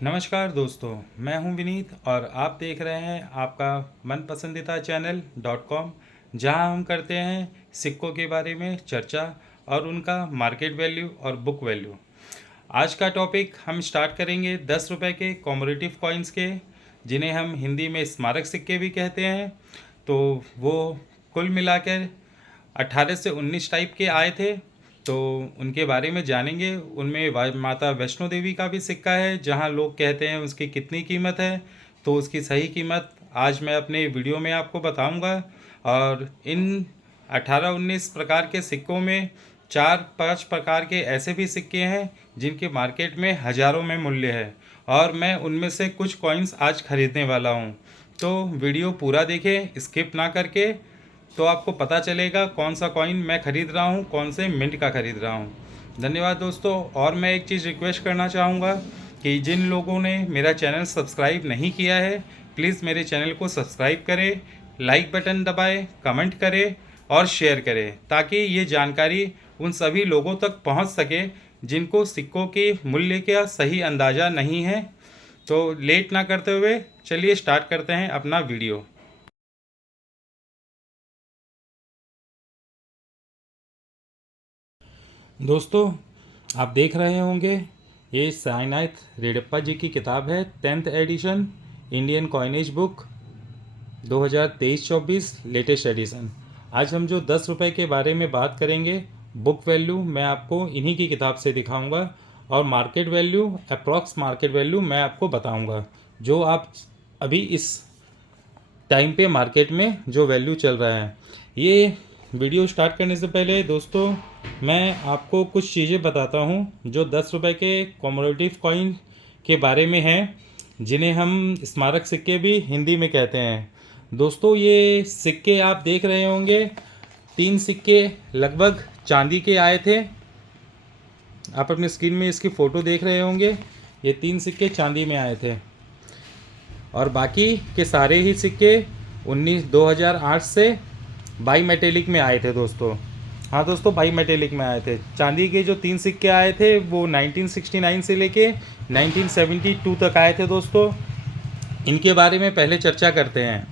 नमस्कार दोस्तों, मैं हूं विनीत और आप देख रहे हैं आपका मन पसंदीदा चैनल .com, जहां हम करते हैं सिक्कों के बारे में चर्चा और उनका मार्केट वैल्यू और बुक वैल्यू। आज का टॉपिक हम स्टार्ट करेंगे 10 रुपए के कॉमरेटिव कॉइन्स के, जिन्हें हम हिंदी में स्मारक सिक्के भी कहते हैं। तो वो कुल मिलाकर 18 से 19 टाइप के आए थे, तो उनके बारे में जानेंगे। उनमें माता वैष्णो देवी का भी सिक्का है, जहां लोग कहते हैं उसकी कितनी कीमत है, तो उसकी सही कीमत आज मैं अपने वीडियो में आपको बताऊंगा। और इन 18-19 प्रकार के सिक्कों में 4-5 प्रकार के ऐसे भी सिक्के हैं जिनके मार्केट में हज़ारों में मूल्य है, और मैं उनमें से कुछ कॉइन्स आज खरीदने वाला हूं। तो वीडियो पूरा देखें स्किप ना करके, तो आपको पता चलेगा कौन सा कॉइन मैं ख़रीद रहा हूँ, कौन से मिंट का ख़रीद रहा हूँ। धन्यवाद दोस्तों। और मैं एक चीज़ रिक्वेस्ट करना चाहूँगा कि जिन लोगों ने मेरा चैनल सब्सक्राइब नहीं किया है, प्लीज़ मेरे चैनल को सब्सक्राइब करें, लाइक बटन दबाएं, कमेंट करें और शेयर करें, ताकि ये जानकारी उन सभी लोगों तक पहुंच सके जिनको सिक्कों के मूल्य का सही अंदाज़ा नहीं है। तो लेट ना करते हुए चलिए स्टार्ट करते हैं अपना वीडियो। दोस्तों, आप देख रहे होंगे ये साईनाथ रेड्डप्पा जी की किताब है, 10th edition Indian coinage book 2023-24 latest edition. आज हम जो 10 रुपए के बारे में बात करेंगे, बुक वैल्यू मैं आपको इन्हीं की किताब से दिखाऊंगा, और market value, approx market value मैं आपको बताऊंगा, जो आप अभी इस टाइम पे मार्केट में जो वैल्यू चल रहा है। ये वीडियो स्टार्ट करने से पहले दोस्तों, मैं आपको कुछ चीज़ें बताता हूँ जो 10 रुपए के कॉमरेटिव कॉइन के बारे में हैं, जिन्हें हम स्मारक सिक्के भी हिंदी में कहते हैं। दोस्तों, ये सिक्के आप देख रहे होंगे, 3 सिक्के लगभग चांदी के आए थे। आप अपनी स्क्रीन में इसकी फ़ोटो देख रहे होंगे, ये 3 सिक्के चांदी में आए थे, और बाकी के सारे ही सिक्के 2008 से बाई मेटेलिक में आए थे दोस्तों। हाँ दोस्तों, बाई मेटेलिक में आए थे। चांदी के जो 3 सिक्के आए थे वो 1969 से लेके 1972 तक आए थे दोस्तों। इनके बारे में पहले चर्चा करते हैं।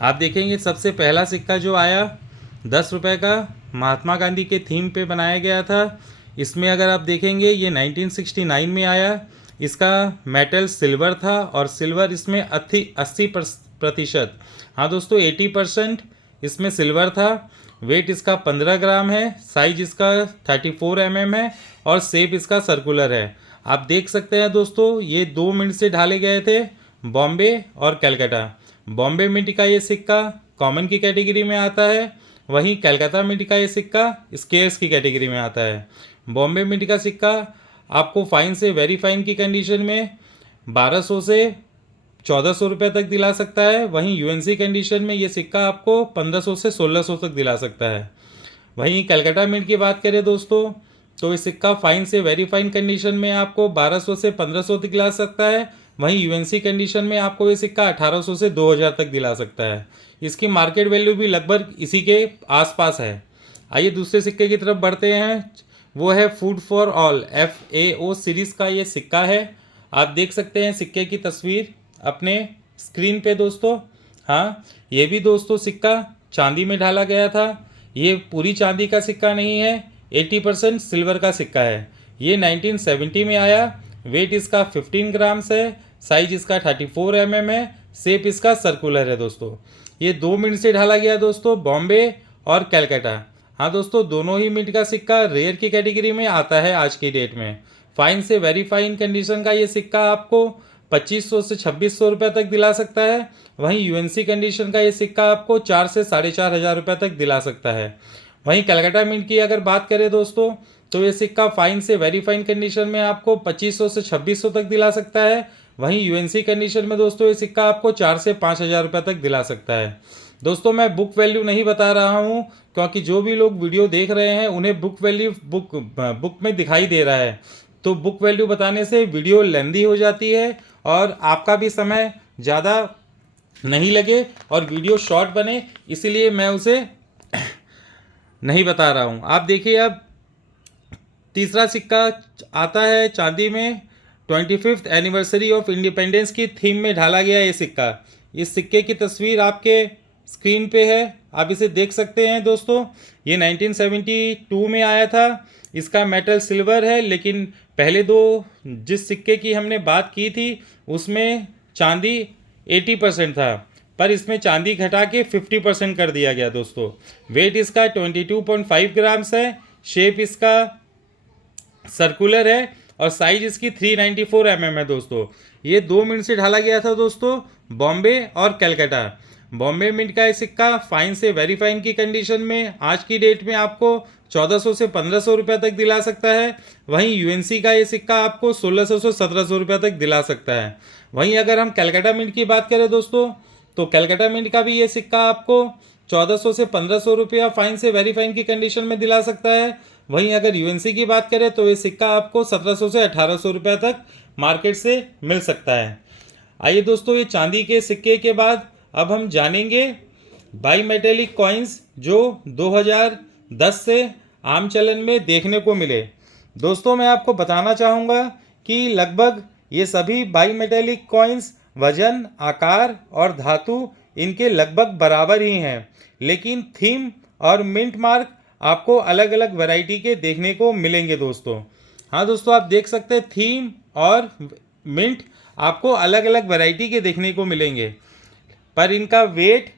आप देखेंगे सबसे पहला सिक्का जो आया 10 रुपए का, महात्मा गांधी के थीम पे बनाया गया था। इसमें अगर आप देखेंगे ये 1969 में आया। इसका मेटल सिल्वर था, और सिल्वर इसमें 80%, हाँ दोस्तों 80% इसमें सिल्वर था। वेट इसका 15 ग्राम है, साइज इसका 34 है, और शेप इसका सर्कुलर है। आप देख सकते हैं दोस्तों, ये 2 मिनट से ढाले गए थे, बॉम्बे और कलकत्ता। बॉम्बे मिंट का ये सिक्का कॉमन की कैटेगरी में आता है, वहीं कलकत्ता मिंट का ये सिक्का स्केयर्स की कैटेगरी में आता है। बॉम्बे मिंट का सिक्का आपको फाइन से वेरी फाइन की कंडीशन में 1200 से 1400 रुपये तक दिला सकता है। वहीं यूएनसी कंडीशन में ये सिक्का आपको 1500 से 1600 तक दिला सकता है। वहीं कलकत्ता मिंट की बात करें दोस्तों, तो इस सिक्का फाइन से वेरी फाइन कंडीशन में आपको 1200 से 1500 तक दिला सकता है। वहीं यूएनसी कंडीशन में आपको ये सिक्का 1800 से 2000 तक दिला सकता है। इसकी मार्केट वैल्यू भी लगभग इसी के आसपास है। आइए दूसरे सिक्के की तरफ बढ़ते हैं। वो है food for all FAO series का ये सिक्का है। आप देख सकते हैं सिक्के की तस्वीर अपने स्क्रीन पे दोस्तों। हाँ, ये भी दोस्तों सिक्का चांदी में ढाला गया था। ये पूरी चांदी का सिक्का नहीं है, 80% सिल्वर का सिक्का है। ये 1970 में आया। वेट इसका 15 ग्राम्स है, साइज इसका 34 है, शेप इसका सर्कुलर है दोस्तों। ये 2 मिनट से ढाला गया दोस्तों, बॉम्बे और कलकत्ता। हाँ दोस्तों, दोनों ही मिनट का सिक्का रेयर की कैटेगरी में आता है आज की डेट में। फाइन से वेरी फाइन कंडीशन का ये सिक्का आपको 2500 से 2600 रुपये तक दिला सकता है। वहीं यूएनसी कंडीशन का ये सिक्का आपको 4 से 4500 रुपये तक दिला सकता है। वहीं कलकत्ता मिंट की अगर बात करें दोस्तों, तो ये सिक्का फाइन से वेरी फाइन कंडीशन में आपको 2500 से 2600 तक दिला सकता है। वहीं यूएनसी कंडीशन में दोस्तों ये सिक्का आपको 4 से 5000 रुपये तक दिला सकता है। दोस्तों, मैं बुक वैल्यू नहीं बता रहा हूँ, क्योंकि जो भी लोग वीडियो देख रहे हैं उन्हें बुक वैल्यू बुक में दिखाई दे रहा है, तो बुक वैल्यू बताने से वीडियो लेंदी हो जाती है और आपका भी समय ज़्यादा नहीं लगे और वीडियो शॉर्ट बने, इसीलिए मैं उसे नहीं बता रहा हूँ। आप देखिए, अब तीसरा सिक्का आता है चांदी में 25th एनिवर्सरी ऑफ इंडिपेंडेंस की थीम में ढाला गया ये सिक्का। इस सिक्के की तस्वीर आपके स्क्रीन पे है, आप इसे देख सकते हैं दोस्तों। ये 1972 में आया था। इसका मेटल सिल्वर है, लेकिन पहले दो जिस सिक्के की हमने बात की थी उसमें चांदी 80% था, पर इसमें चांदी घटा के 50% कर दिया गया दोस्तों। वेट इसका 22.5 ग्राम्स है। शेप इसका सर्कुलर है और साइज इसकी 394 mm है दोस्तों। ये 2 मिनट से ढाला गया था दोस्तों, बॉम्बे और कलकत्ता। बॉम्बे मिंट का ये सिक्का फाइन से वेरी फाइन की कंडीशन में आज की डेट में आपको 1400 से 1500 रुपये तक दिला सकता है। वहीं यूएनसी का ये सिक्का आपको 1600 से 1700 रुपये तक दिला सकता है। वहीं अगर हम कलकत्ता मिंट की बात करें दोस्तों, तो कलकत्ता मिंट का भी ये सिक्का आपको 1400 से 1500 रुपया फाइन से वेरी फाइन की कंडीशन में दिला सकता है। वहीं अगर यूएनसी की बात करें तो ये सिक्का आपको 1700 से 1800 रुपये तक मार्केट से मिल सकता है। आइए दोस्तों, ये चांदी के सिक्के के बाद अब हम जानेंगे बाई मेटेलिक कॉइन्स जो 2010 से आम चलन में देखने को मिले। दोस्तों, मैं आपको बताना चाहूँगा कि लगभग ये सभी बाई मेटेलिक कॉइन्स वजन, आकार और धातु इनके लगभग बराबर ही हैं, लेकिन थीम और मिंट मार्क आपको अलग अलग वैरायटी के देखने को मिलेंगे दोस्तों। हाँ दोस्तों, आप देख सकते हैं थीम और मिंट आपको अलग अलग वैरायटी के देखने को मिलेंगे, पर इनका वेट,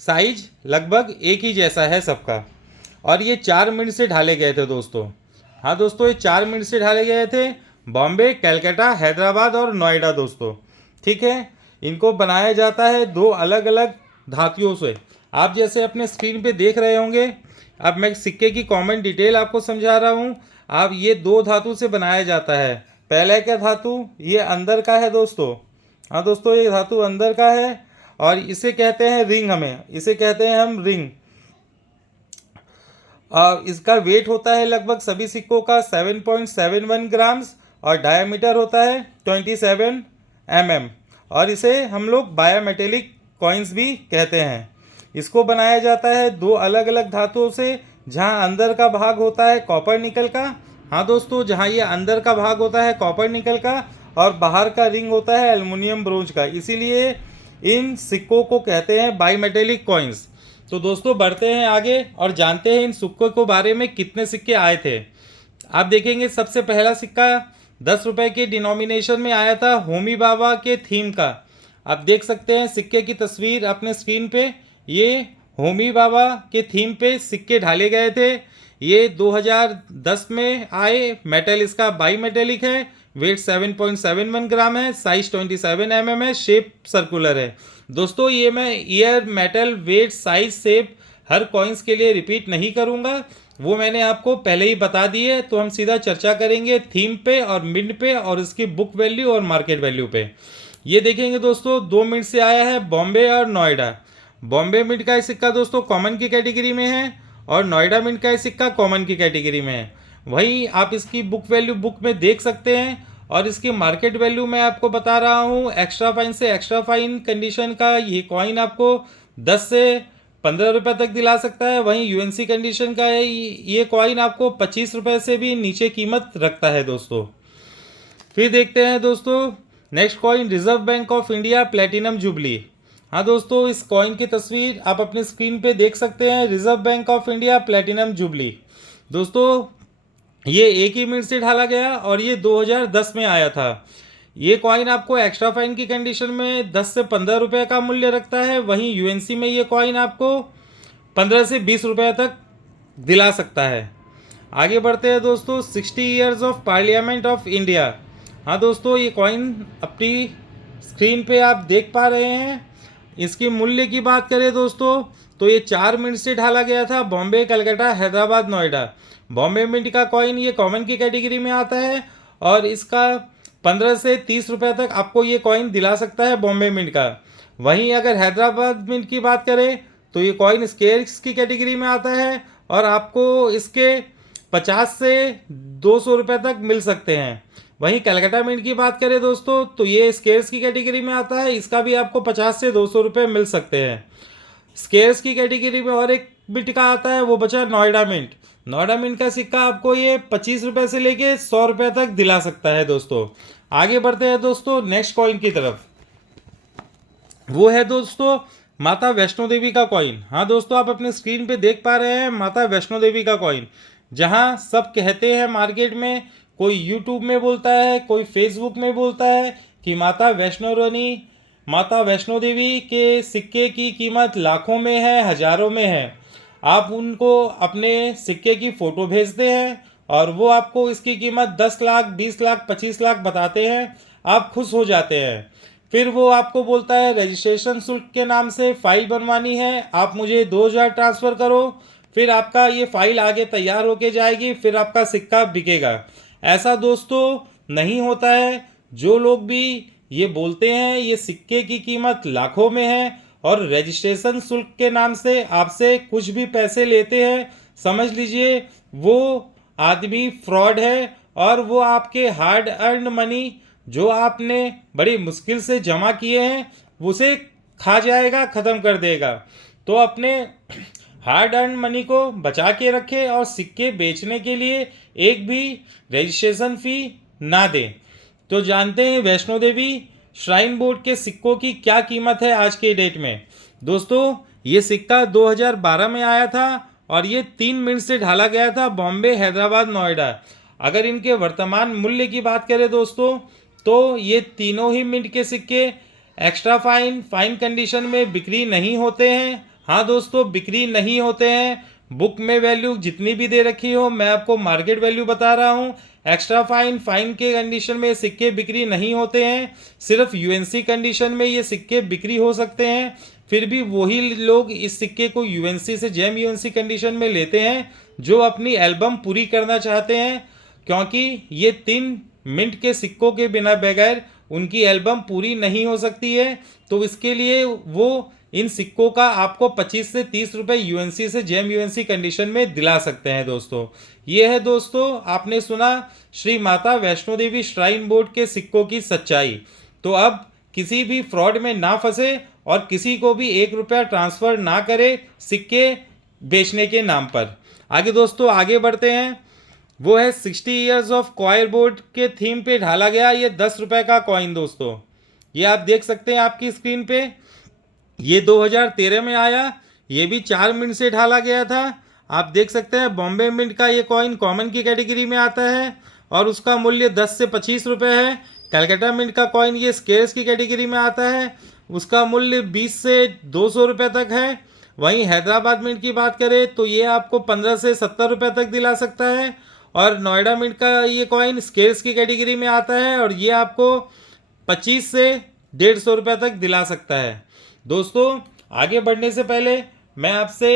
साइज लगभग एक ही जैसा है सबका। और ये 4 मिनट से ढाले गए थे दोस्तों। हाँ दोस्तों, ये 4 मिनट से ढाले गए थे, बॉम्बे, कलकत्ता, हैदराबाद और नोएडा दोस्तों। ठीक है, इनको बनाया जाता है 2 अलग अलग धातुओं से। आप जैसे अपने स्क्रीन पे देख रहे होंगे, अब मैं सिक्के की कॉमन डिटेल आपको समझा रहा हूँ। आप ये 2 धातु से बनाया जाता है। पहले क्या धातु, ये अंदर का है दोस्तों। हाँ दोस्तों, ये धातु अंदर का है और इसे कहते हैं रिंग, इसे कहते हैं हम रिंग। इसका वेट होता है लगभग सभी सिक्कों का 7.71 ग्राम्स और डायमीटर होता है 27 mm, और इसे हम लोग बायोमेटेलिक कॉइन्स भी कहते हैं। इसको बनाया जाता है 2 अलग अलग धातुओं से, जहां अंदर का भाग होता है कॉपर निकल का। हाँ दोस्तों, जहां ये अंदर का भाग होता है कॉपर निकल का और बाहर का रिंग होता है एल्युमिनियम ब्रोंज का, इसीलिए इन सिक्कों को कहते हैं बाईमेटेलिक कॉइन्स। तो दोस्तों, बढ़ते हैं आगे और जानते हैं इन सिक्कों के बारे में कितने सिक्के आए थे। आप देखेंगे सबसे पहला सिक्का 10 रुपये के डिनोमिनेशन में आया था, होमी बाबा के थीम का। आप देख सकते हैं सिक्के की तस्वीर अपने स्क्रीन पे। ये होमी बाबा के थीम पे सिक्के ढाले गए थे। ये 2010 में आए। मेटल इसका बाई मेटेलिक है। वेट 7.71 ग्राम है। साइज 27 mm है। शेप सर्कुलर है। दोस्तों, ये मैं year, metal, weight, size, shape हर कॉइन्स के लिए रिपीट नहीं करूँगा, वो मैंने आपको पहले ही बता दिए। तो हम सीधा चर्चा करेंगे थीम पे और मिंट पे और इसकी बुक वैल्यू और मार्केट वैल्यू पे। ये देखेंगे दोस्तों, 2 मिनट से आया है बॉम्बे और नोएडा। बॉम्बे मिंट का सिक्का दोस्तों कॉमन की कैटेगरी में है और नोएडा मिंट का सिक्का कॉमन की कैटेगरी में है। वहीं आप इसकी बुक वैल्यू बुक में देख सकते हैं और इसकी मार्केट वैल्यू मैं आपको बता रहा हूँ। एक्स्ट्रा फाइन से एक्स्ट्रा फाइन कंडीशन का ये कॉइन आपको 10 से 15 रुपये तक दिला सकता है। वहीं यूएनसी कंडीशन का ये कॉइन आपको 25 रुपये से भी नीचे कीमत रखता है दोस्तों। फिर देखते हैं दोस्तों next coin, reserve bank of India platinum jubilee. हाँ दोस्तों, इस कॉइन की तस्वीर आप अपने स्क्रीन पे देख सकते हैं, reserve bank of India platinum jubilee. दोस्तों, ये एक ही मिनट से ढाला गया और ये 2010 में आया था। ये कॉइन आपको एक्स्ट्रा फाइन की कंडीशन में 10 से 15 रुपये का मूल्य रखता है। वहीं यूएनसी में ये कॉइन आपको 15 से 20 रुपये तक दिला सकता है। आगे बढ़ते हैं दोस्तों, 60 years of parliament of India. हाँ दोस्तों, ये कॉइन अपनी स्क्रीन पे आप देख पा रहे हैं। इसकी मूल्य की बात करें दोस्तों, तो ये 4 मिनट से ढाला गया था, बॉम्बे, कलकत्ता, हैदराबाद, नोएडा। बॉम्बे मिंट का कॉइन ये कॉमन की कैटेगरी में आता है और इसका 15 से 30 रुपये तक आपको ये कॉइन दिला सकता है बॉम्बे मिंट का। वहीं अगर हैदराबाद मिंट की बात करें तो ये कॉइन स्केयर्स की कैटेगरी में आता है और आपको इसके 50 से 200 रुपये तक मिल सकते हैं। वहीं कलकत्ता मिंट की बात करें दोस्तों, तो ये स्केयर्स की कैटेगरी में आता है, इसका भी आपको 50 से 200 रुपये मिल सकते हैं। स्केयर्स की कैटेगरी में और एक मिंट का आता है, वो बचा नोएडा मिंट। नोएडा मिंट का सिक्का आपको ये 25 रुपये से लेके 100 रुपये तक दिला सकता है दोस्तों। आगे बढ़ते हैं दोस्तों नेक्स्ट कॉइन की तरफ। वो है दोस्तों माता वैष्णो देवी का कॉइन। हाँ दोस्तों, आप अपनी स्क्रीन पे देख पा रहे हैं माता वैष्णो देवी का कॉइन, जहाँ सब कहते हैं मार्केट में, कोई यूट्यूब में बोलता है, कोई फेसबुक में बोलता है कि माता वैष्णो देवी के सिक्के की कीमत लाखों में है, हजारों में है। आप उनको अपने सिक्के की फ़ोटो भेजते हैं और वो आपको इसकी कीमत 10 लाख, 20 लाख, 25 लाख बताते हैं। आप खुश हो जाते हैं। फिर वो आपको बोलता है रजिस्ट्रेशन शुल्क के नाम से फ़ाइल बनवानी है, आप मुझे 2,000 ट्रांसफ़र करो। फिर आपका ये फ़ाइल आगे तैयार होके जाएगी, फिर आपका सिक्का बिकेगा। ऐसा दोस्तों नहीं होता है। जो लोग भी ये बोलते हैं ये सिक्के की कीमत लाखों में है और रजिस्ट्रेशन शुल्क के नाम से आपसे कुछ भी पैसे लेते हैं, समझ लीजिए वो आदमी फ्रॉड है और वो आपके हार्ड अर्न मनी जो आपने बड़ी मुश्किल से जमा किए हैं उसे खा जाएगा, ख़त्म कर देगा। तो अपने हार्ड अर्न मनी को बचा के रखें और सिक्के बेचने के लिए एक भी रजिस्ट्रेशन फ़ी ना दें। तो जानते हैं वैष्णो देवी श्राइन बोर्ड के सिक्कों की क्या कीमत है आज के डेट में। दोस्तों ये सिक्का 2012 में आया था और ये 3 मिनट से ढाला गया था बॉम्बे, हैदराबाद, नोएडा। अगर इनके वर्तमान मूल्य की बात करें दोस्तों तो ये तीनों ही मिंट के सिक्के एक्स्ट्रा फाइन कंडीशन में बिक्री नहीं होते हैं। हाँ दोस्तों, बिक्री नहीं होते हैं। बुक में वैल्यू जितनी भी दे रखी हो, मैं आपको मार्केट वैल्यू बता रहा हूँ। एक्स्ट्रा फाइन के कंडीशन में सिक्के बिक्री नहीं होते हैं। सिर्फ यूएनसी कंडीशन में ये सिक्के बिक्री हो सकते हैं। फिर भी वही लोग इस सिक्के को यूएनसी से जेम यूएनसी कंडीशन में लेते हैं जो अपनी एल्बम पूरी करना चाहते हैं, क्योंकि ये 3 मिनट के सिक्कों के बिना बगैर उनकी एल्बम पूरी नहीं हो सकती है। तो इसके लिए वो इन सिक्कों का आपको 25 से 30 रुपए यूएनसी से जेम यूएनसी कंडीशन में दिला सकते हैं दोस्तों। ये है दोस्तों, आपने सुना श्री माता वैष्णो देवी श्राइन बोर्ड के सिक्कों की सच्चाई। तो अब किसी भी फ्रॉड में ना फंसे और किसी को भी 1 रुपया ट्रांसफ़र ना करे सिक्के बेचने के नाम पर। आगे दोस्तों आगे बढ़ते हैं। वो है 60 ईयर्स ऑफ कॉयर बोर्ड के थीम पे ढाला गया ये 10 रुपए का कॉइन दोस्तों। ये आप देख सकते हैं आपकी स्क्रीन पे। ये 2013 में आया, ये भी 4 मिनट से ढाला गया था। आप देख सकते हैं बॉम्बे मिंट का ये कॉइन कॉमन की कैटेगरी में आता है और उसका मूल्य 10 से 25 रुपये है। कलकत्ता मिंट का कॉइन ये स्केयर्स की कैटेगरी में आता है, उसका मूल्य 20 से 200 रुपये तक है। वहीं हैदराबाद मिंट की बात करें तो ये आपको 15 से 70 रुपये तक दिला सकता है। और नोएडा मिंट का ये कॉइन स्केयर्स की कैटेगरी में आता है और ये आपको 25 से 150 रुपये तक दिला सकता है। दोस्तों आगे बढ़ने से पहले मैं आपसे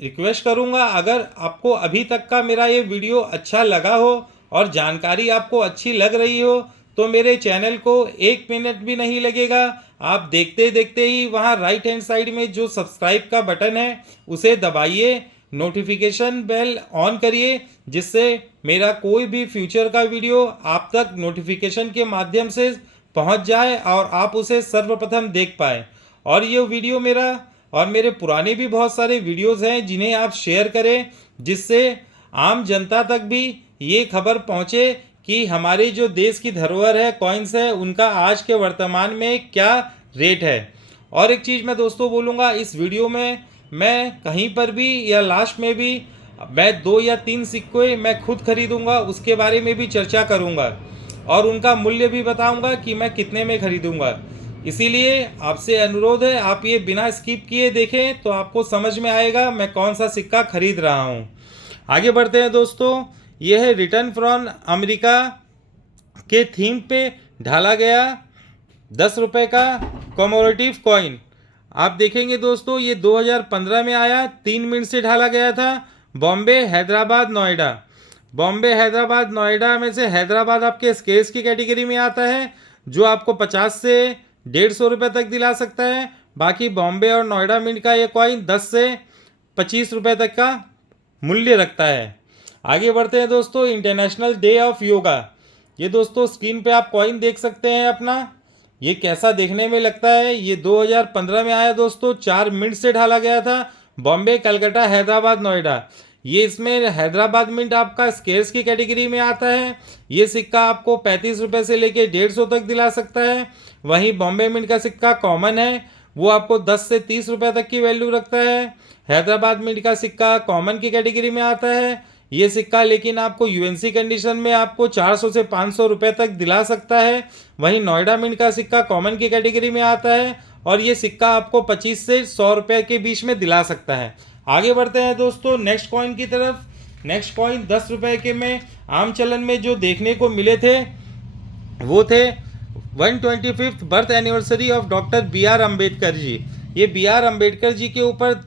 रिक्वेस्ट करूंगा, अगर आपको अभी तक का मेरा ये वीडियो अच्छा लगा हो और जानकारी आपको अच्छी लग रही हो तो मेरे चैनल को 1 मिनट भी नहीं लगेगा, आप देखते देखते ही वहाँ राइट हैंड साइड में जो सब्सक्राइब का बटन है उसे दबाइए, नोटिफिकेशन बेल ऑन करिए, जिससे मेरा कोई भी फ्यूचर का वीडियो आप तक नोटिफिकेशन के माध्यम से पहुंच जाए और आप उसे सर्वप्रथम देख पाए। और ये वीडियो मेरा और मेरे पुराने भी बहुत सारे वीडियोस हैं जिन्हें आप शेयर करें, जिससे आम जनता तक भी ये खबर पहुंचे कि हमारे जो देश की धरोहर है कॉइन्स है उनका आज के वर्तमान में क्या रेट है। और एक चीज़ मैं दोस्तों बोलूँगा, इस वीडियो में मैं कहीं पर भी या लास्ट में भी मैं 2 या 3 सिक्के मैं खुद खरीदूँगा उसके बारे में भी चर्चा करूँगा और उनका मूल्य भी बताऊँगा कि मैं कितने में खरीदूँगा। इसीलिए आपसे अनुरोध है आप ये बिना स्किप किए देखें तो आपको समझ में आएगा मैं कौन सा सिक्का खरीद रहा हूँ। आगे बढ़ते हैं दोस्तों। ये है रिटर्न फ्रॉम अमेरिका के थीम पे ढाला गया 10 रुपये का कॉमोरेटिव कॉइन। आप देखेंगे दोस्तों ये 2015 में आया, 3 मिनट से ढाला गया था बॉम्बे, हैदराबाद, नोएडा। बॉम्बे, हैदराबाद, नोएडा में से हैदराबाद आपके स्केल्स की कैटेगरी में आता है जो आपको 50 से 150 रुपये तक दिला सकता है। बाकी बॉम्बे और नोएडा मिंट का ये कॉइन 10 से 25 रुपये तक का मूल्य रखता है। आगे बढ़ते हैं दोस्तों। International day of yoga. ये दोस्तों स्क्रीन पे आप कॉइन देख सकते हैं अपना, ये कैसा देखने में लगता है। ये 2015 में आया दोस्तों, 4 मिनट से ढाला गया था बॉम्बे, कलकत्ता, हैदराबाद, नोएडा। ये इसमें हैदराबाद मिंट आपका स्केयर्स की कैटेगरी में आता है। ये सिक्का आपको 35 रुपये से लेके 150 तक दिला सकता है। वहीं बॉम्बे मिंट का सिक्का कॉमन है, वो आपको 10 से 30 रुपये तक की वैल्यू रखता है। हैदराबाद मिंट का सिक्का कॉमन की कैटेगरी में आता है। ये सिक्का लेकिन आपको यूएनसी कंडीशन में आपको 400 से 500 रुपये तक दिला सकता है। वहीं नोएडा मिंट का सिक्का कॉमन की कैटेगरी में आता है और ये सिक्का आपको 25 से 100 रुपये के बीच में दिला सकता है। आगे बढ़ते हैं दोस्तों नेक्स्ट कॉइन की तरफ। नेक्स्ट कॉइन 10 रुपये के में आम चलन में जो देखने को मिले थे वो थे 125th birth anniversary of doctor B R Ambedkar ji. ये बी आर अम्बेडकर जी के ऊपर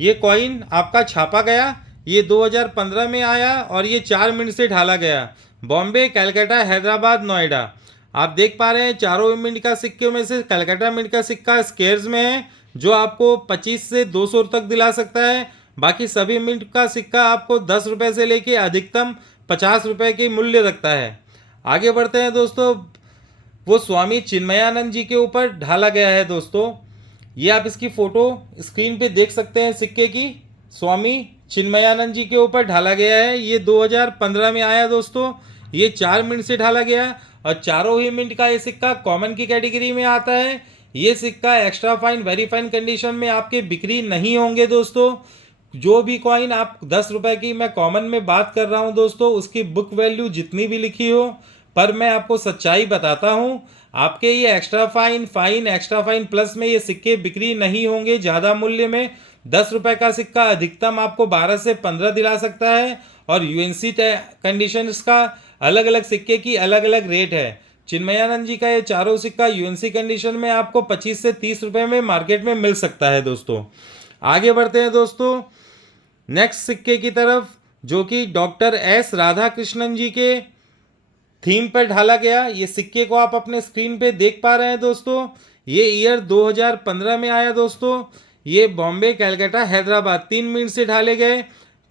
ये कॉइन आपका छापा गया। ये 2015 में आया और ये 4 मिनट से ढाला गया। बॉम्बे, कलकत्ता, हैदराबाद, नोएडा। आप देख पा रहे हैं चारों मिंट का सिक्के में से कलकत्ता मिंट का सिक्का स्केयर्स में है, जो आपको 25 से 200 तक दिला सकता है। बाकी सभी मिंट का सिक्का आपको 10 रुपये से लेके अधिकतम 50 रुपये के मूल्य रखता है। आगे बढ़ते हैं दोस्तों, वो स्वामी चिन्मयानंद जी के ऊपर ढाला गया है दोस्तों। ये आप इसकी फ़ोटो स्क्रीन पे देख सकते हैं सिक्के की। स्वामी चिन्मयानंद जी के ऊपर ढाला गया है। ये 2015 में आया दोस्तों। ये 4 मिनट से ढाला गया और चारों ही मिनट का ये सिक्का कॉमन की कैटेगरी में आता है। ये सिक्का extra fine, very fine condition में आपके बिक्री नहीं होंगे दोस्तों। जो भी कॉइन आप 10 रुपये की मैं कॉमन में बात कर रहा हूँ दोस्तों, उसकी बुक वैल्यू जितनी भी लिखी हो, पर मैं आपको सच्चाई बताता हूँ। आपके ये extra fine, extra fine plus में ये सिक्के बिक्री नहीं होंगे ज़्यादा मूल्य में। 10 रुपये का सिक्का अधिकतम आपको 12 से 15 दिला सकता है और यूएनसी कंडीशंस का अलग अलग सिक्के की अलग अलग रेट है। चिन्मयानंद जी का ये चारों सिक्का यूएनसी कंडीशन में आपको 25 से 30 रुपये में मार्केट में मिल सकता है दोस्तों। आगे बढ़ते हैं दोस्तों नेक्स्ट सिक्के की तरफ, जो कि डॉक्टर एस राधाकृष्णन जी के थीम पर ढाला गया। ये सिक्के को आप अपने स्क्रीन पे देख पा रहे हैं दोस्तों। ये ईयर 2015 में आया दोस्तों। ये बॉम्बे, कलकत्ता, हैदराबाद 3 मिनट से ढाले गए।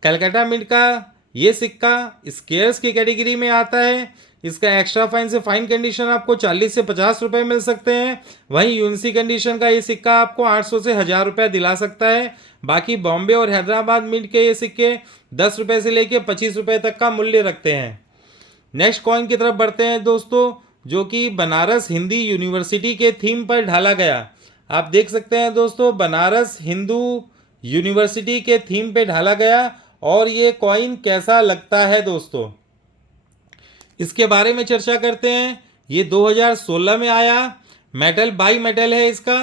कलकत्ता मिंट का ये सिक्का स्केयर्स की कैटेगरी में आता है। इसका एक्स्ट्रा फाइन से फाइन कंडीशन आपको 40 से 50 रुपये मिल सकते हैं। वहीं यूएनसी कंडीशन का ये सिक्का आपको 800 से 1000 रुपये दिला सकता है। बाकी बॉम्बे और हैदराबाद मिंट के ये सिक्के 10 रुपये से लेके 25 रुपये तक का मूल्य रखते हैं। नेक्स्ट कॉइन की तरफ बढ़ते हैं दोस्तों, जो कि बनारस हिंदी यूनिवर्सिटी के थीम पर ढाला गया। आप देख सकते हैं दोस्तों, बनारस हिंदू यूनिवर्सिटी के थीम पे ढाला गया और ये कॉइन कैसा लगता है दोस्तों, इसके बारे में चर्चा करते हैं। ये 2016 में आया। मेटल बाई मेटल है इसका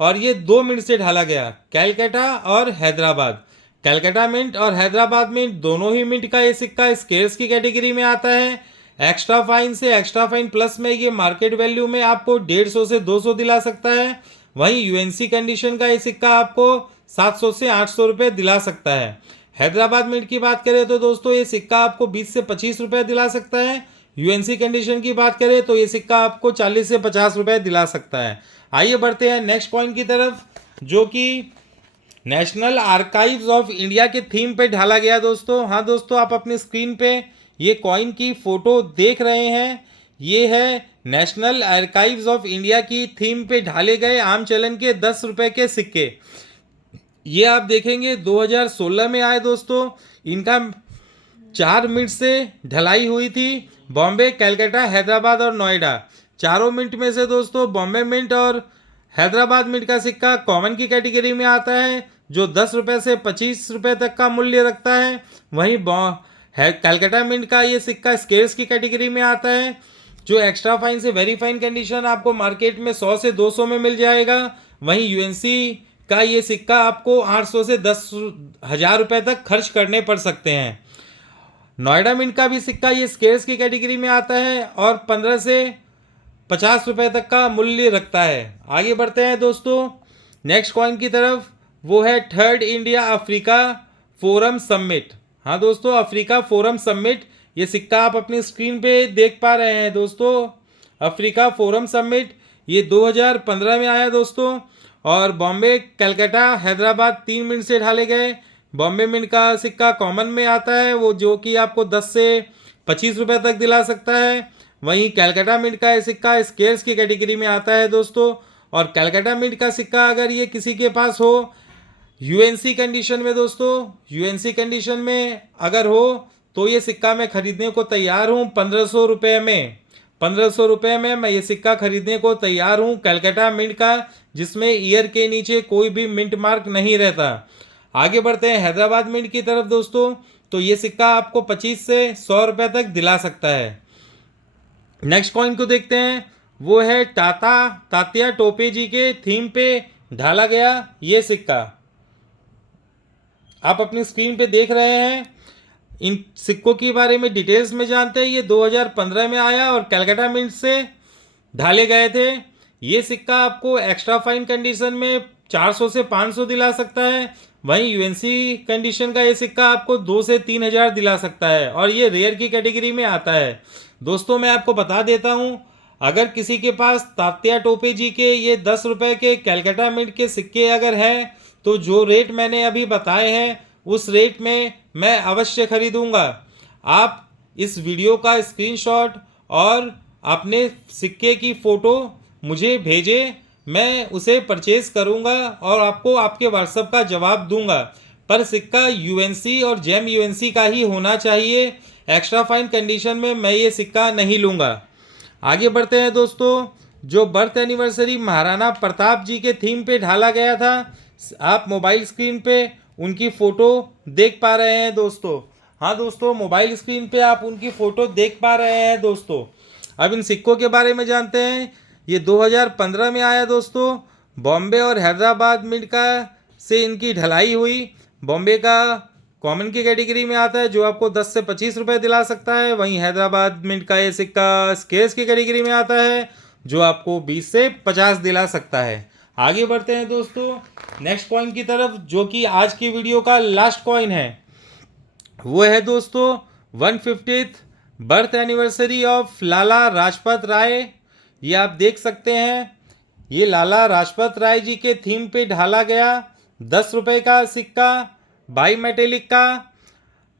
और ये 2 मिनट से ढाला गया। कलकत्ता और हैदराबाद, कलकत्ता मिंट और हैदराबाद मिंट दोनों ही मिंट का ये सिक्का स्केयर्स की कैटेगरी में आता है। एक्स्ट्रा फाइन से एक्स्ट्रा फाइन प्लस में ये मार्केट वैल्यू में आपको 150 से 200 दिला सकता है। वहीं यूएनसी कंडीशन का ये सिक्का आपको 700 से 800 रुपये दिला सकता है। हैदराबाद मिंट की बात करें तो दोस्तों ये सिक्का आपको 20 से 25 रुपये दिला सकता है। यूएनसी कंडीशन की बात करें तो ये सिक्का आपको 40 से 50 रुपये दिला सकता है। आइए बढ़ते हैं नेक्स्ट कॉइन की तरफ, जो कि नेशनल आर्काइव्स ऑफ इंडिया के थीम पे ढाला गया दोस्तों। हाँ दोस्तों, आप अपनी स्क्रीन पे ये कॉइन की फ़ोटो देख रहे हैं। ये है नेशनल आर्काइव्स ऑफ इंडिया की थीम पे ढाले गए आम चलन के 10 रुपये के सिक्के। ये आप देखेंगे 2016 में आए दोस्तों। इनका 4 मिनट से ढलाई हुई थी। बॉम्बे, कलकत्ता, हैदराबाद और नोएडा चारों मिंट में से दोस्तों बॉम्बे मिंट और हैदराबाद मिंट का सिक्का कॉमन की कैटेगरी में आता है, जो 10 रुपये से 25 रुपये तक का मूल्य रखता है। वहीं कलकत्ता मिंट का ये सिक्का स्केयर्स की कैटेगरी में आता है, जो एक्स्ट्रा फाइन से वेरी फाइन कंडीशन आपको मार्केट में 100 से 200 में मिल जाएगा। वहीं यूएनसी का ये सिक्का आपको 800 से 10,000 रुपये तक खर्च करने पड़ सकते हैं। नोएडा मिंट का भी सिक्का ये स्केयर्स की कैटेगरी में आता है और 15 से 50 रुपये तक का मूल्य रखता है। आगे बढ़ते हैं दोस्तों नेक्स्ट कॉइन की तरफ, वो है 3rd India Africa forum summit. हाँ दोस्तों, अफ्रीका फोरम समिट, ये सिक्का आप अपनी स्क्रीन पे देख पा रहे हैं दोस्तों। अफ्रीका फोरम समिट ये 2015 में आया दोस्तों और बॉम्बे, कलकत्ता, हैदराबाद 3 मिनट से ढाले गए। बॉम्बे मिंट का सिक्का कॉमन में आता है, वो जो कि आपको 10 से 25 रुपये तक दिला सकता है। वहीं कलकत्ता मिंट का सिक्का स्केयर्स की कैटेगरी में आता है दोस्तों। और कलकत्ता मिंट का सिक्का अगर ये किसी के पास हो यूएनसी कंडीशन में दोस्तों, यूएनसी कंडीशन में अगर हो तो ये सिक्का मैं खरीदने को तैयार हूँ 1500 रुपये में। 1500 रुपये में मैं ये सिक्का खरीदने को तैयार हूँ, कलकत्ता मिंट का, जिसमें ईयर के नीचे कोई भी मिंट मार्क नहीं रहता। आगे बढ़ते हैं हैदराबाद मिंट की तरफ दोस्तों, तो ये सिक्का आपको 25 से 100 रुपये तक दिला सकता है। नेक्स्ट कॉइन को देखते हैं, वो है तात्या टोपे जी के थीम पे ढाला गया ये सिक्का। आप अपनी स्क्रीन पे देख रहे हैं। इन सिक्कों के बारे में डिटेल्स में जानते हैं। ये 2015 में आया और कलकत्ता मिंट से ढाले गए थे। ये सिक्का आपको एक्स्ट्रा फाइन कंडीशन में 400 से 500 दिला सकता है। वहीं यूएनसी कंडीशन का ये सिक्का आपको 2 से 3,000 दिला सकता है और ये रेयर की कैटेगरी में आता है। दोस्तों मैं आपको बता देता हूँ, अगर किसी के पास तात्या टोपे जी के ये 10 रुपये के कलकत्ता मिंट के सिक्के अगर हैं तो जो रेट मैंने अभी बताए हैं उस रेट में मैं अवश्य खरीदूंगा। आप इस वीडियो का स्क्रीनशॉट और अपने सिक्के की फ़ोटो मुझे भेजें, मैं उसे परचेज़ करूंगा और आपको आपके व्हाट्सएप का जवाब दूंगा। पर सिक्का यूएनसी और जेम यूएनसी का ही होना चाहिए। एक्स्ट्रा फाइन कंडीशन में मैं ये सिक्का नहीं लूँगा। आगे बढ़ते हैं दोस्तों, जो बर्थ एनिवर्सरी महाराणा प्रताप जी के थीम पे ढाला गया था, आप मोबाइल स्क्रीन पे उनकी फ़ोटो देख पा रहे हैं दोस्तों। हाँ दोस्तों, मोबाइल स्क्रीन पे आप उनकी फ़ोटो देख पा रहे हैं दोस्तों। अब इन सिक्कों के बारे में जानते हैं। ये 2015 में आया दोस्तों। बॉम्बे और हैदराबाद मिंट का से इनकी ढलाई हुई। बॉम्बे का कॉमन की कैटेगरी में आता है जो आपको 10 से 25 रुपये दिला सकता है। वहीं हैदराबाद मिंट का ये सिक्का स्केर्स की कैटेगरी में आता है जो आपको 20 से 50 दिला सकता है। आगे बढ़ते हैं दोस्तों नेक्स्ट कॉइन की तरफ, जो कि आज की वीडियो का लास्ट कॉइन है। वो है दोस्तों 150th birth anniversary of Lala Lajpat Rai. ये आप देख सकते हैं, ये लाला लाजपत राय जी के थीम पे ढाला गया 10 रुपये का सिक्का बाई मेटेलिक का,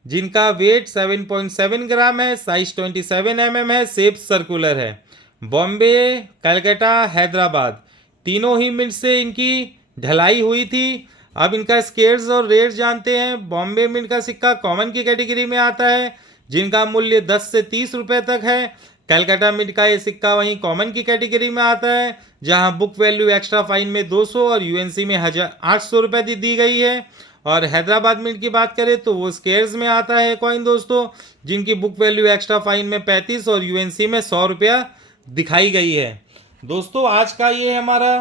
जिनका वेट 7.7 ग्राम है, साइज 27 mm है, शेप सर्कुलर है। बॉम्बे, कलकत्ता, हैदराबाद तीनों ही मिंट से इनकी ढलाई हुई थी। अब इनका स्केल्स और रेट जानते हैं। बॉम्बे मिंट का सिक्का कॉमन की कैटेगरी में आता है जिनका मूल्य 10 से 30 रुपये तक है। कलकत्ता मिंट का ये सिक्का वहीं कॉमन की कैटेगरी में आता है जहां बुक वैल्यू एक्स्ट्रा फाइन में 200 और यूएनसी में 800 रुपये दी गई है। और हैदराबाद मिंट की बात करें तो वो स्केयर्स में आता है कॉइन दोस्तों, जिनकी बुक वैल्यू एक्स्ट्रा फाइन में 35 और यूएनसी में 100 रुपया दिखाई गई है। दोस्तों आज का ये हमारा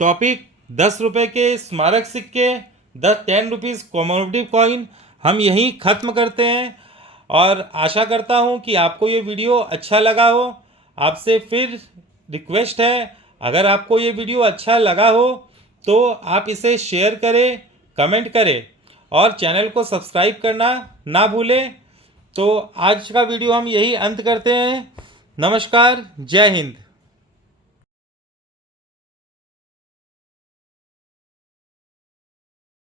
टॉपिक 10 रुपये के स्मारक सिक्के, 10 रुपीज़ कॉमोडिटी कॉइन हम यहीं ख़त्म करते हैं। और आशा करता हूँ कि आपको ये वीडियो अच्छा लगा हो। आपसे फिर रिक्वेस्ट है, अगर आपको ये वीडियो अच्छा लगा हो तो आप इसे शेयर करें, कमेंट करें और चैनल को सब्सक्राइब करना ना भूलें। तो आज का वीडियो हम यही अंत करते हैं। नमस्कार, जय हिंद।